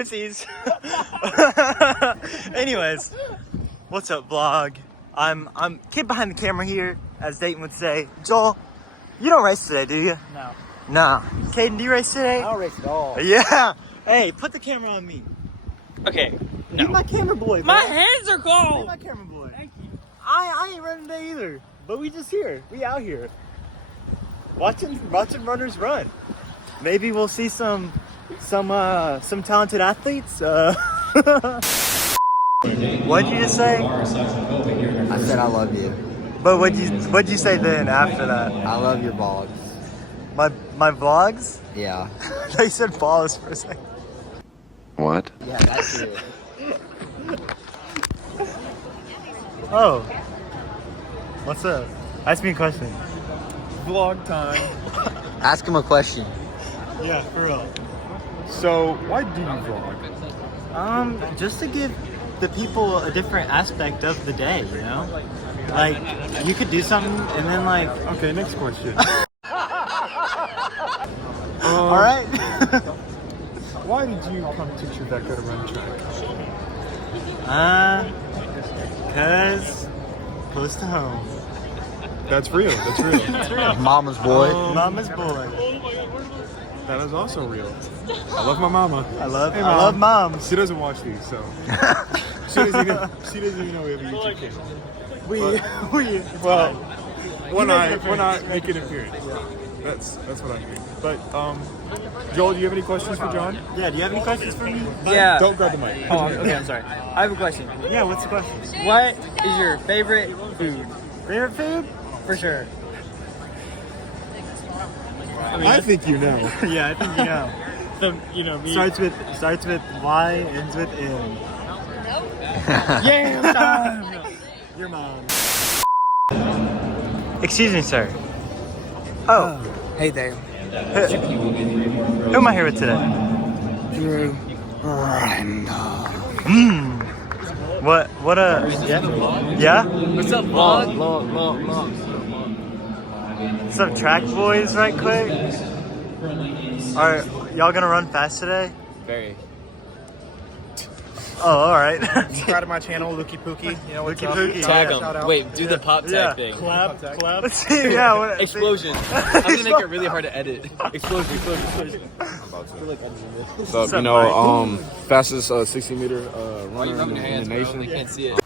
Oopsies. Anyways, what's up, vlog? I'm kid behind the camera here, as Dayton would say. Joel, you don't race today, do you? No. Nah. Caden, do you race today? I don't race at all. Yeah. Hey, put the camera on me. Okay. No. Be my camera boy, My bro. hands are cold. Be my camera boy. Thank you. I ain't running today either, but we just here. We out here. Watching runners run. Maybe we'll see some talented athletes. What'd you just say? I said I love you. But what'd you say then after that? I love your vlogs. My vlogs? Yeah. They said balls for a second. What? Yeah, that's it. Oh. What's up? Ask me a question. Vlog time. Ask him a question. Yeah, for real. So, why do you vlog? Just to give the people a different aspect of the day, you know? Like, you could do something and then like... Okay, next question. Alright. Why did you come teach Rebecca to run track? Cause close to home. That's real. That's real. That's real. Mama's boy. Mama's boy. That is also real. I love my mama. I love Hey, I love moms. She doesn't watch these, so she doesn't even know we have a YouTube channel. Well, when I make an appearance. That's what I mean. But Joel, do you have any questions for John? Yeah, do you have any questions for me? Yeah. Don't grab the mic. Oh, okay. I'm sorry. I have a question. Yeah, what's the question? What is your favorite food? Favorite food? For sure. I think you know. Yeah, I think you know. Me. Starts with Y, ends with N. Yeah, time. Your mom. Excuse me, sir. Oh. Hey there. Who am I here with today? Drew. What yeah? What's up, vlog? Some track boys right quick. Are y'all gonna run fast today? Very. Oh, alright. Subscribe to my channel, Looky Pookie. You know what's Looky up? Pookie. Tag Shout them. out. Wait, do the pop tag thing. Clap. Clap. Yeah, what, Explosion. I'm gonna make it really hard to edit. Explosion. What's up? You know, fastest 60-meter runner in the nation. You can't see it.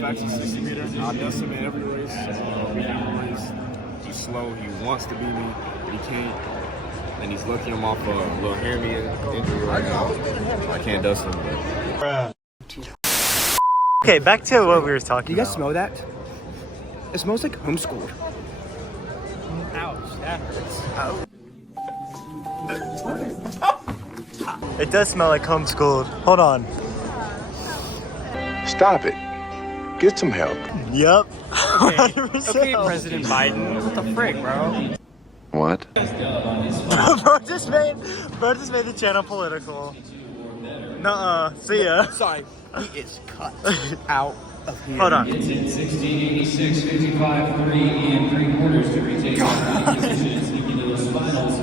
Fastest 60-meter. I dust him in every race. He's slow. He wants to beat me, but he can't. And he's lucky I'm off a little hernia injury right now. I can't dust him. Okay, back to what we were talking You guys about. smell that? It smells like homeschooled. Ouch, that hurts. It does smell like homeschooled. Hold on. Stop it. Get some help. Yep. Okay, President Biden. What the frick, bro? What? bro just made the channel political. Nuh-uh. See ya. Sorry, he is cut out of here. Hold on. It's in 1686, 55, 3 3/4 to retake positions into those finals.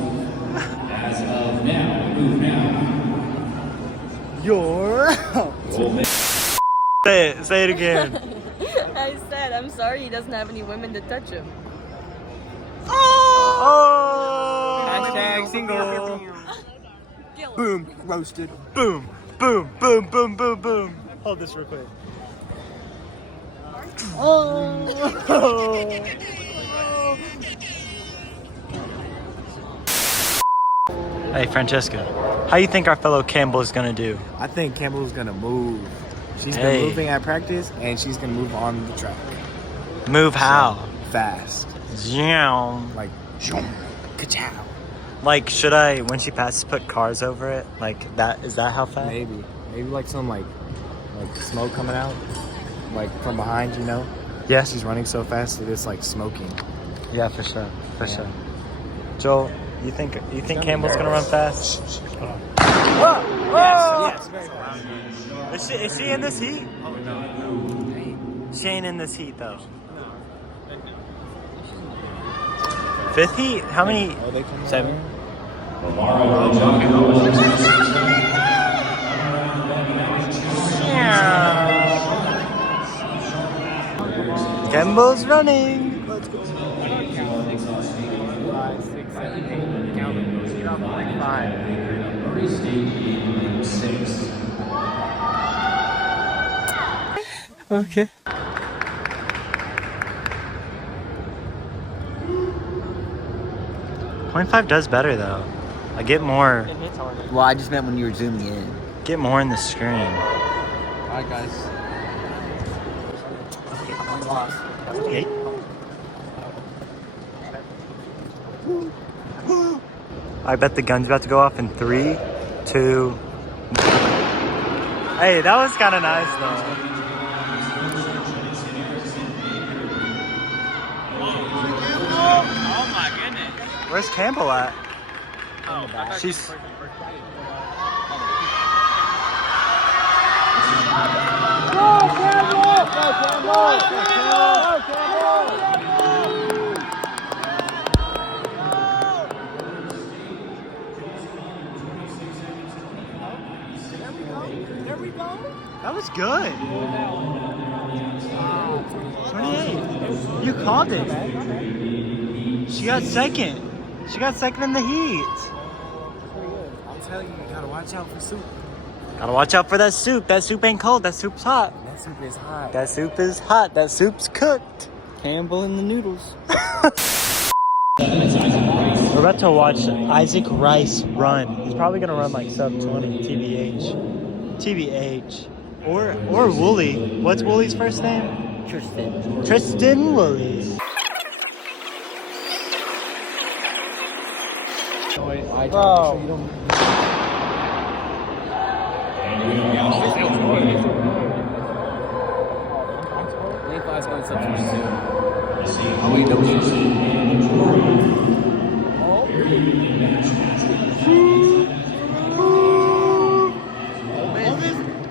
As of now, move now. Say it again. I said, I'm sorry he doesn't have any women to touch him. Oh! Hashtag single. Boom, roasted. Boom, boom, boom, boom, boom, boom. Hold this real quick. Oh! Hey, Francesca, how you think our fellow Campbell is gonna do? I think Campbell's gonna move. She's Hey. been moving at practice, and she's gonna move on the track Move how? fast. Yeah. Like, ka-chow. Like, should I, when she passes, put cars over it? Like, that, is that how fast? Maybe like some like smoke coming out, like from behind. You know? Yeah. She's running so fast that it's like smoking. Yeah, for sure. For sure. Joel, you think Campbell's gonna run fast? Yes, very fast. Is she in this heat? She ain't in this heat though. Fifth heat? How many? 7. Kembo's running. Let's go. 5, 6, 7, 8. Count them. Get off like 5. Okay. .5 does better though. I get more. Well, I just meant when you were zooming in. Get more in the screen. Alright, guys. Okay. I bet the gun's about to go off in 3, 2. Hey, that was kind of nice though. Oh my goodness. Where's Campbell at? Oh, She's. That was good. 28. You called it. She got second. She got second in the heat. I'm telling you, you gotta watch out for soup. Gotta watch out for that soup. That soup ain't cold. That soup's hot. That soup is hot. That soup is hot. That soup's cooked. Campbell and the noodles. We're about to watch Isaac Rice run. He's probably gonna run like sub 20. TBH. Or Wooly. What's Wooly's first name? Tristan. Tristan Wooly. Bro. Lane 5's going sub 22. Oh, wait, no.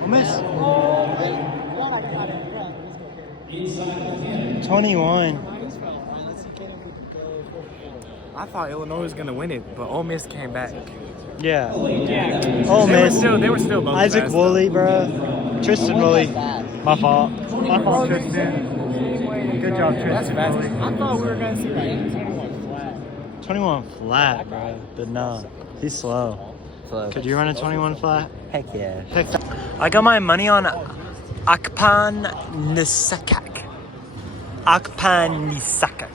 Miss. 21. I thought Illinois was gonna win it, but Ole Miss came back. Yeah. Yeah. Oh, Miss. They were still both Isaac fast, Woolley, bro. Tristan Woolley. My fault. My fault, Tristan. Good job, Tristan. That's fast. Woolley. I thought we were gonna see like 21 flat. 21 flat, bro. But no, he's slow. Could you run a 21 flat? Heck yeah. I got my money on Akpan Nisakak. Akpan Nisakak.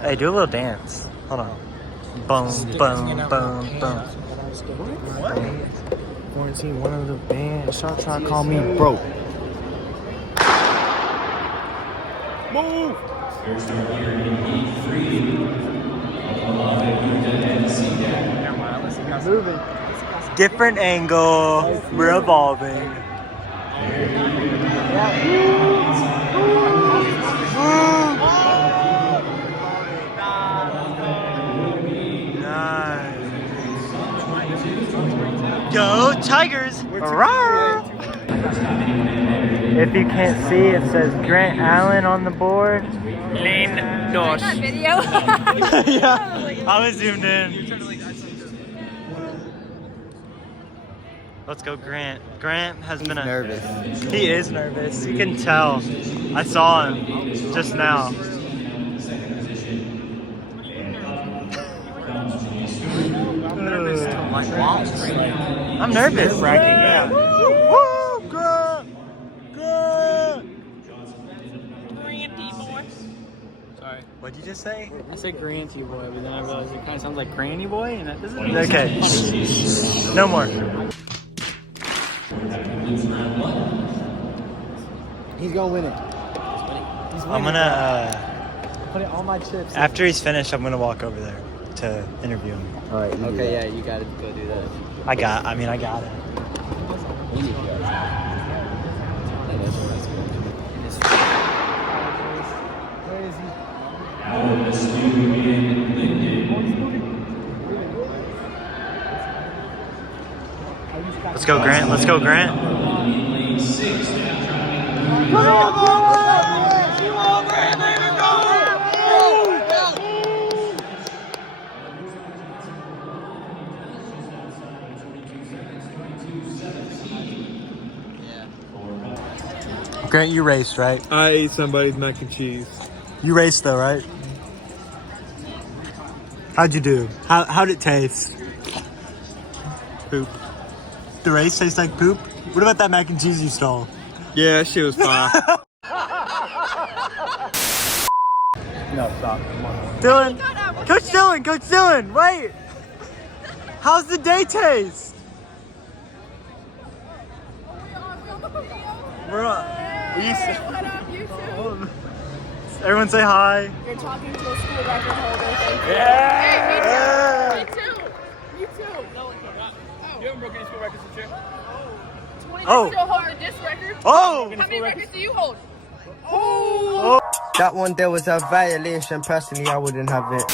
Hey, do a little dance. Hold on. Boom, boom, boom, boom. Quarantine, one of the band. Shot trying to call me broke. Move! Moving. Different angle. We're evolving. Go Tigers! Hurrah! If you can't see, it says Grant Allen on the board. Lane Dosh. That video. Yeah, I was zoomed in. Let's go, Grant. Grant has been nervous. He is nervous. You can tell. I saw him just now. I'm nervous. Yeah. Woo! Grant! Grant! Sorry. What'd you just say? I said Granty boy, but then I realized it kind of sounds like Granny boy, and that doesn't. Okay. No more. He's gonna win it. I'm gonna. Put it on my chips. After he's finished, I'm gonna walk over there to interview him. All right. Okay, yeah, you gotta go do that. I got it. Where is he? Let's go, Grant. Let's go, Grant. Grant, you raced, right? I ate somebody's mac and cheese. You raced though, right? How'd you do? How'd it taste? Poop. The race tastes like poop? What about that mac and cheese you stole? Yeah, that shit was fine. No, stop. Come on. Dylan! Coach Dylan, wait! How's the day taste? We're on. Everyone say hi. You're talking to a school record holder. Thank you. Yeah! Hey, me too. Me too. You haven't broken any school records this year? 20 Oh. still hold this record. Oh! How many records do you hold? That one there was a violation. Personally, I wouldn't have it.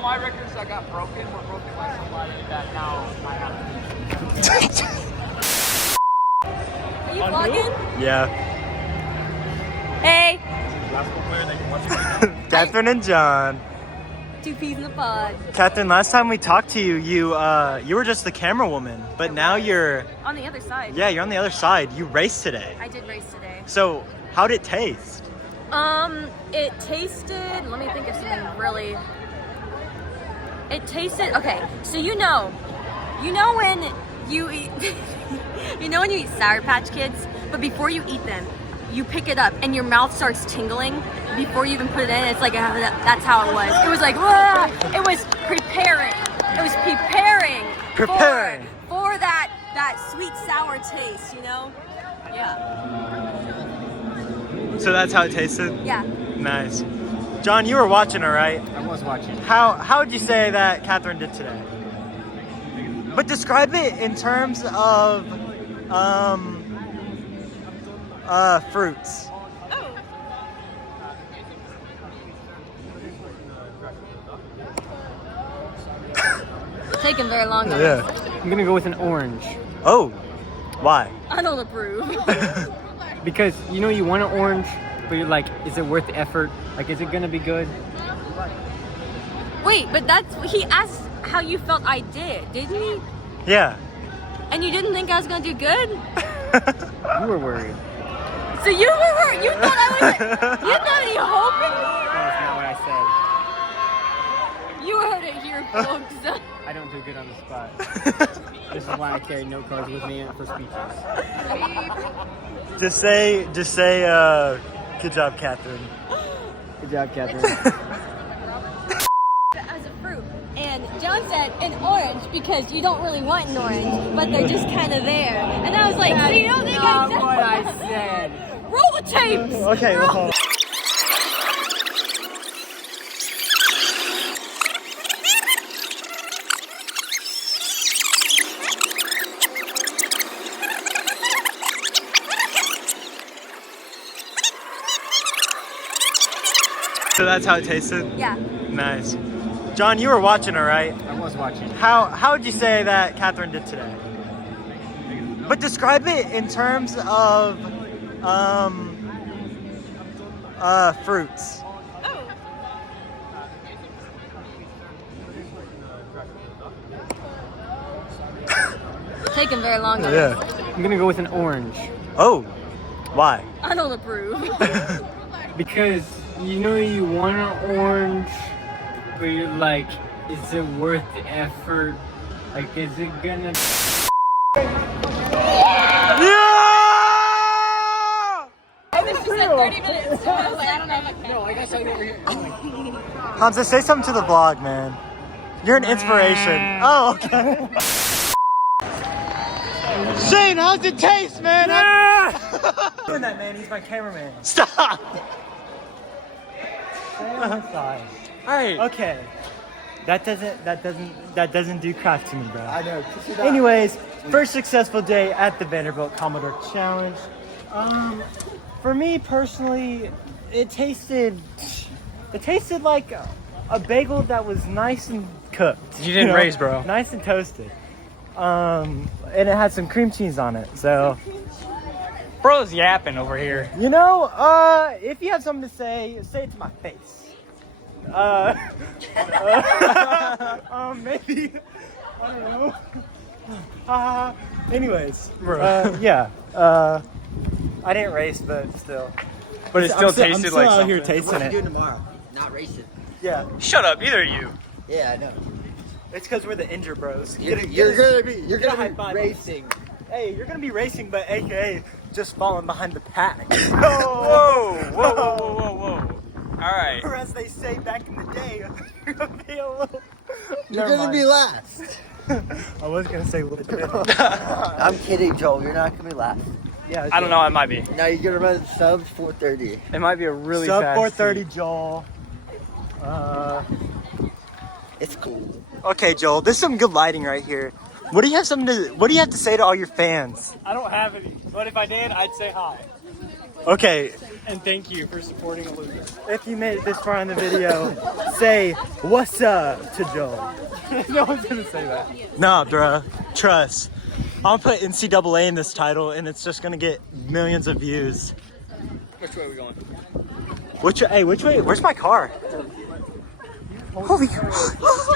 My records that got broken were broken by somebody that now I have. Are you vlogging? Yeah. Hey. Catherine and John. Two peas in the pod. Catherine, last time we talked to you, you were just the camera woman, but now you're On the other side. you're on the other side. You raced today. I did race today. So how'd it taste? It tasted, let me think of something really. It tasted, okay, so you know when you eat, when you eat Sour Patch Kids, but before you eat them, you pick it up and your mouth starts tingling before you even put it in. It's like, that's how it was. It was like, "Wah!" It was preparing. It was preparing. For that sweet sour taste, you know? Yeah. So that's how it tasted? Yeah. Nice. John, you were watching her, right? I was watching. How would you say that Catherine did today? But describe it in terms of fruits. Taking very long. Yeah. I'm gonna go with an orange. Oh, why? I don't approve. Because you want an orange, but you're like, is it worth the effort? Like, is it gonna be good? Wait, but he asked how you felt I did, didn't he? Yeah. And you didn't think I was gonna do good? You were worried. So you were worried? You thought I was? You didn't have any hope in me? That's not what I You heard it here, folks. said. I don't do good on the spot. This is why I carry note cards with me for speeches. Just say, good job, Catherine. Good job, Catherine. As a fruit. And John said an orange because you don't really want an orange, but they're just kind of there. And I was like, so you don't think I said what I said. Roll the tapes! Okay, Roll- well, so that's how it tasted? Yeah. Nice. John, you were watching her, right? I was watching. How would you say that Catherine did today? But describe it in terms of fruits. Taking very long. Yeah. I'm gonna go with an orange. Oh, why? I don't approve. Because you want an orange, but you're like, is it worth the effort? Like, is it gonna? Yeah! I was just at 30 minutes, so I was like, I don't know if I can. No, I got something over here. Hamza, say something to the vlog, man. You're an inspiration. Oh, okay. Shane, how's it taste, man? Doing that, man. He's my cameraman. Stop. Alright. Okay. That doesn't do crap to me, bro. I know. Anyways, first successful day at the Vanderbilt Commodore Challenge. For me personally, it tasted like a bagel that was nice and cooked. You didn't raise, bro. Nice and toasted. And it had some cream cheese on it. So, Bro's yapping over here. if you have something to say it to my face. Maybe. I don't know. Anyways, yeah. I didn't race, but still. But it still tasted I'm still like out something. here tasting it. tomorrow? Not racing. Yeah, Shut up, neither of you. Yeah, I know. it's because we're the injured bros. You're Get gonna a be high five. racing. Hey, you're gonna be racing, but AKA just falling behind the pack. Whoa. All right. Or as they say back in the day, you're gonna be a little. You're Never gonna be mind. last. I was gonna say a little bit. I'm kidding, Joel. You're not gonna be last. Yeah, I don't know, I might be. Now you're gonna run sub 4:30. It might be a really Sub fast 430, Joel. It's cool. Okay, Joel. There's some good lighting right here. What do you have to say to all your fans? I don't have any, but if I did, I'd say hi. Okay, And thank you for supporting a loser. if you made it this far in the video, say what's up to Joel. No one's gonna say that. Nah, bruh. Trust. I'll put NCAA in this title, and it's just gonna get millions of views. Which way are we going? Which way? Where's my car? Holy. It's supposed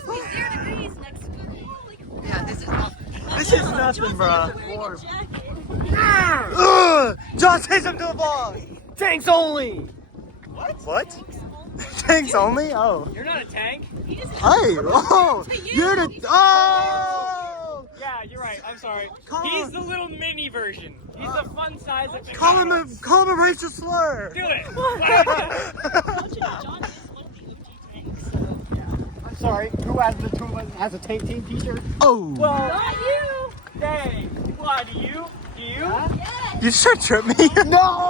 to be 0 degrees next week. Yeah, this is awesome. This is nothing, bruh. Ugh! John, say something to the vlog. Tanks only! What? Tanks only? Oh. You're not a tank? Hey! Oh! You're the. Oh! Yeah, you're right. I'm sorry. Call He's him- the little mini version. He's the fun size of the Call him a racial slur. Do it! I'm sorry. Who has a tank team t-shirt? Oh! Well, not you! Dang! What, do you? Do you? You sure tripped me. No!